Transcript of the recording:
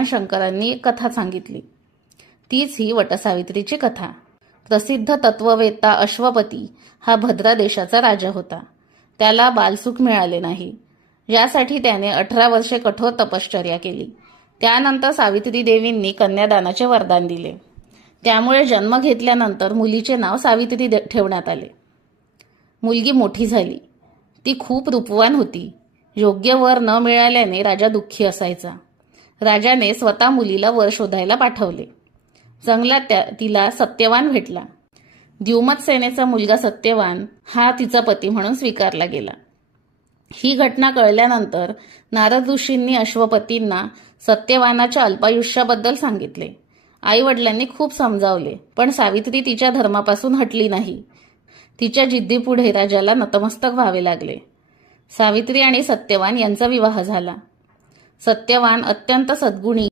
शंकरांनी एक कथा सांगितली। तीच ही वटसावित्रीची कथा। प्रसिद्ध तत्ववेत्ता अश्वपती हा भद्रा देशाचा राजा होता। त्याला बालसुख मिळाले नाही, यासाठी त्याने 18 वर्षे कठोर तपश्चर्या केली। त्यानंतर सावित्री देवींनी कन्यादानाचे वरदान दिले। त्यामुळे जन्म घेतल्यानंतर मुलीचे नाव सावित्री ठेवण्यात आले। मुलगी मोठी झाली। ती खूप रूपवान होती। योग्य वर न मिळाल्याने राजा दुःखी असायचा। राजाने स्वतः मुलीला वर शोधायला पाठवले। जंगलात तिला सत्यवान भेटला। द्युमत सेनेचा मुलगा सत्यवान हा तिचा पती म्हणून स्वीकारला गेला। ही घटना कळल्यानंतर नारद ऋषींनी अश्वपतींना सत्यवानाच्या अल्पायुष्याबद्दल सांगितले। आई वडिलांनी खूप समजावले, पण सावित्री तिच्या धर्मापासून हटली नाही। तिच्या जिद्दीपुढे राजाला नतमस्तक व्हावे लागले। सावित्री आणि सत्यवान यांचा विवाह झाला। सत्यवान अत्यंत सद्गुणी